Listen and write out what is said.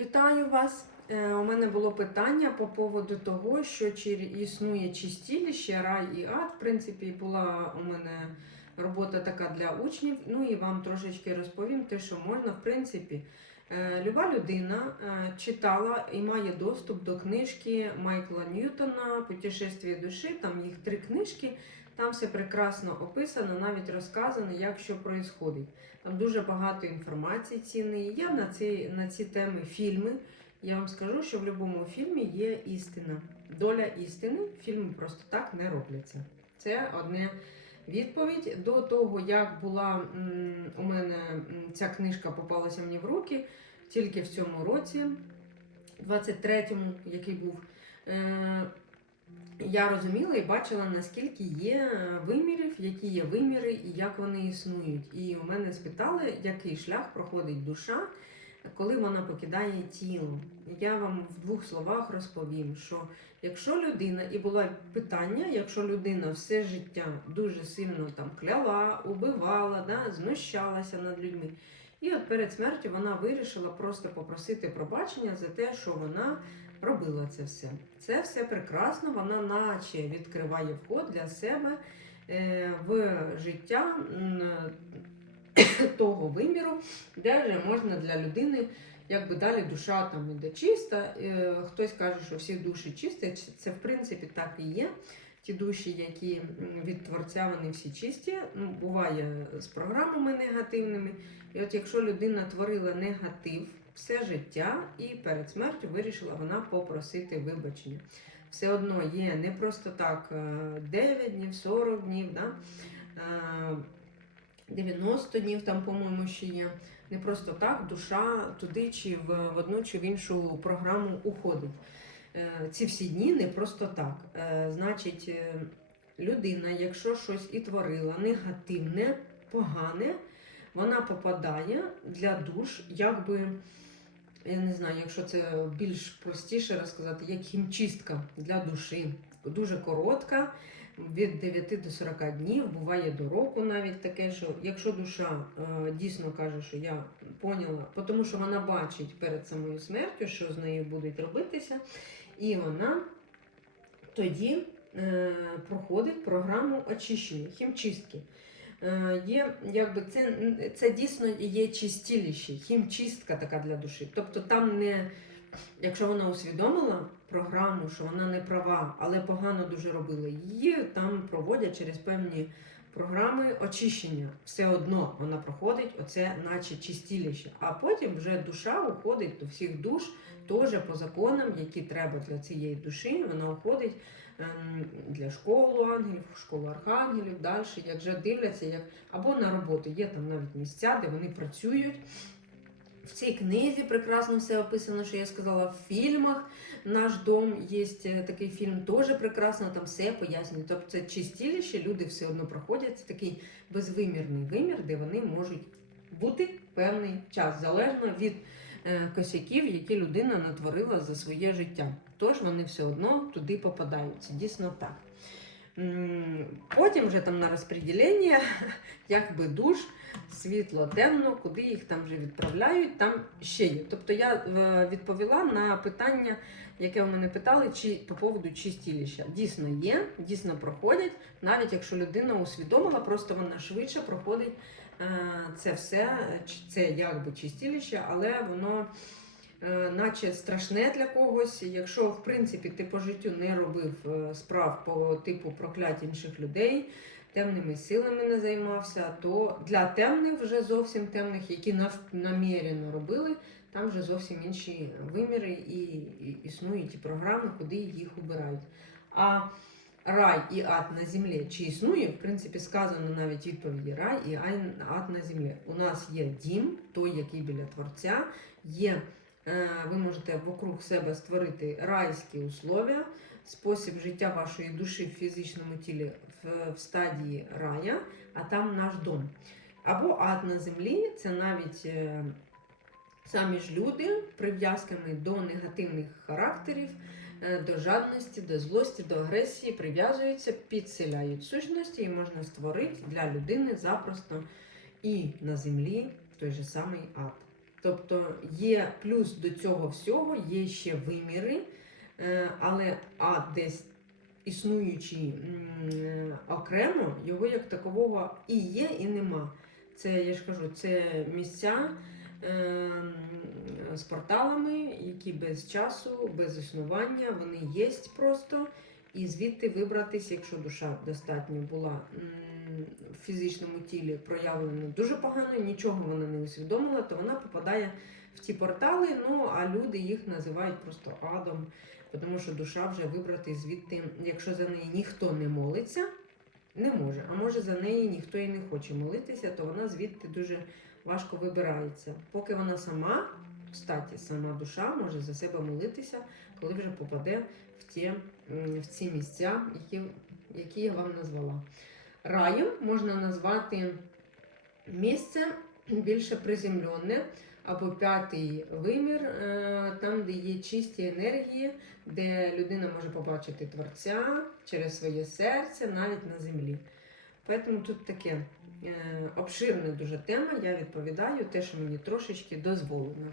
Вітаю вас! Е, У мене було питання по поводу того, що чи існує чистіліще, рай і ад. В принципі, була у мене робота така для учнів. Ну і вам трошечки розповім те, що можна, в принципі. Е, Люба людина е, читала і має доступ до книжки Майкла Ньютона Путешествие душі. Там їх три книжки. Там все прекрасно описано, навіть розказано, як що відбувається. Там дуже багато інформації цінної. Є на ці, на ці теми фільми. Я вам скажу, що в будь-якому фільмі є істина. Доля істини. Фільми просто так не робляться. Це одне відповідь. До того, як була у мене ця книжка попалася мені в руки тільки в цьому році, 23-му, який був. Я розуміла і бачила, наскільки є вимірів, які є виміри і як вони існують. І у мене спитали, який шлях проходить душа, коли вона покидає тіло. Я вам в двох словах розповім, що якщо людина, і було питання, якщо людина все життя дуже сильно там кляла, убивала, да, знущалася над людьми. І от перед смертю вона вирішила просто попросити пробачення за те, що вона робила це все. Це все прекрасно, вона наче відкриває вход для себе е, в життя того виміру, де вже можна для людини, якби далі душа там іде чиста. Е, Хтось каже, що всі душі чисті. Це в принципі так і є. Ті душі, які від творця, вони всі чисті. Ну, буває з програмами негативними. І от якщо людина творила негатив все життя і перед смертю вирішила вона попросити вибачення. Все одно є не просто так е, 9 днів, 40 днів, да? е, 90 днів там, по-моєму, ще є. Не просто так душа туди чи в, одну чи в іншу програму уходить. Е, Ці всі дні не просто так. Е, Значить, е, людина, якщо щось і творила негативне, погане, вона попадає для душ, якби, я не знаю, якщо це більш простіше розказати, як хімчистка для душі. Дуже коротка, від 9 до 40 днів, буває до року навіть таке, що якщо душа е, дійсно каже, що я поняла, тому що вона бачить перед самою смертю, що з нею будуть робитися, і вона тоді е, проходить програму очищення, хімчистки. Е, Є, якби це, це дійсно є чистіліще, хімчистка така для душі. Тобто там не, якщо вона усвідомила програму, що вона не права, але погано дуже робила, її там проводять через певні програми очищення. Все одно вона проходить оце, наче чистіліще. А потім вже душа уходить до всіх душ, теж по законам, які треба для цієї душі, вона уходить для школу ангелів, школу архангелів, далі, як вже дивляться, як або на роботу. Є там навіть місця, де вони працюють. В цій книзі прекрасно все описано, що я сказала в фільмах. Наш дом є такий фільм, теж прекрасно, там все пояснює. Тобто це чистіліще, люди все одно проходять. Це такий безвимірний вимір, де вони можуть бути певний час, залежно від е, косяків, які людина натворила за своє життя. Тож вони все одно туди попадають. Це дійсно так. Потім вже там на розподілення, якби душ, світло, темно, куди їх там вже відправляють, там ще є. Тобто я е, відповіла на питання, яке у мене питали, чи по поводу чистіліща. Дійсно є, дійсно проходять, навіть якщо людина усвідомила, просто вона швидше проходить е, це все, це якби чистіліще, але воно. Е, Наче страшне для когось, якщо в принципі ти по життю не робив е, справ по типу проклять інших людей, темними силами не займався, то для темних вже зовсім темних, які намірено робили, там вже зовсім інші виміри і, і існують ті програми, куди їх убирають. А рай і ад на землі чи існує, в принципі, сказано навіть відповіді рай і ад на землі. У нас є дім, той, який біля творця, є. Е, Ви можете вокруг себе створити райські условия, спосіб життя вашої душі в фізичному тілі в, стадії рая, а там наш дом. Або ад на землі це навіть е, самі ж люди прив'язками до негативних характерів, е, до жадності, до злості, до агресії прив'язуються, підселяють сущності і можна створити для людини запросто і на землі той же самий ад. Тобто є плюс до цього всього, є ще виміри, е, але а десь існуючий е, окремо, його як такового і є, і нема. Це я ж кажу, це місця е, з порталами, які без часу, без існування, вони є просто. І звідти вибратись, якщо душа достатньо була в фізичному тілі проявлена дуже погано, нічого вона не усвідомила, то вона попадає в ті портали. Ну а люди їх називають просто адом, тому що душа вже вибрати звідти, якщо за неї ніхто не молиться, не може. А може за неї ніхто і не хоче молитися, то вона звідти дуже важко вибирається. Поки вона сама, кстати, сама душа може за себе молитися, коли вже попаде в ті, в ці місця, які, які я вам назвала. Раєм можна назвати місце більше приземлене, або п'ятий вимір, е, там, де є чисті енергії, де людина може побачити творця через своє серце, навіть на землі. Тому тут таке е, обширна дуже тема. Я відповідаю те, що мені трошечки дозволено.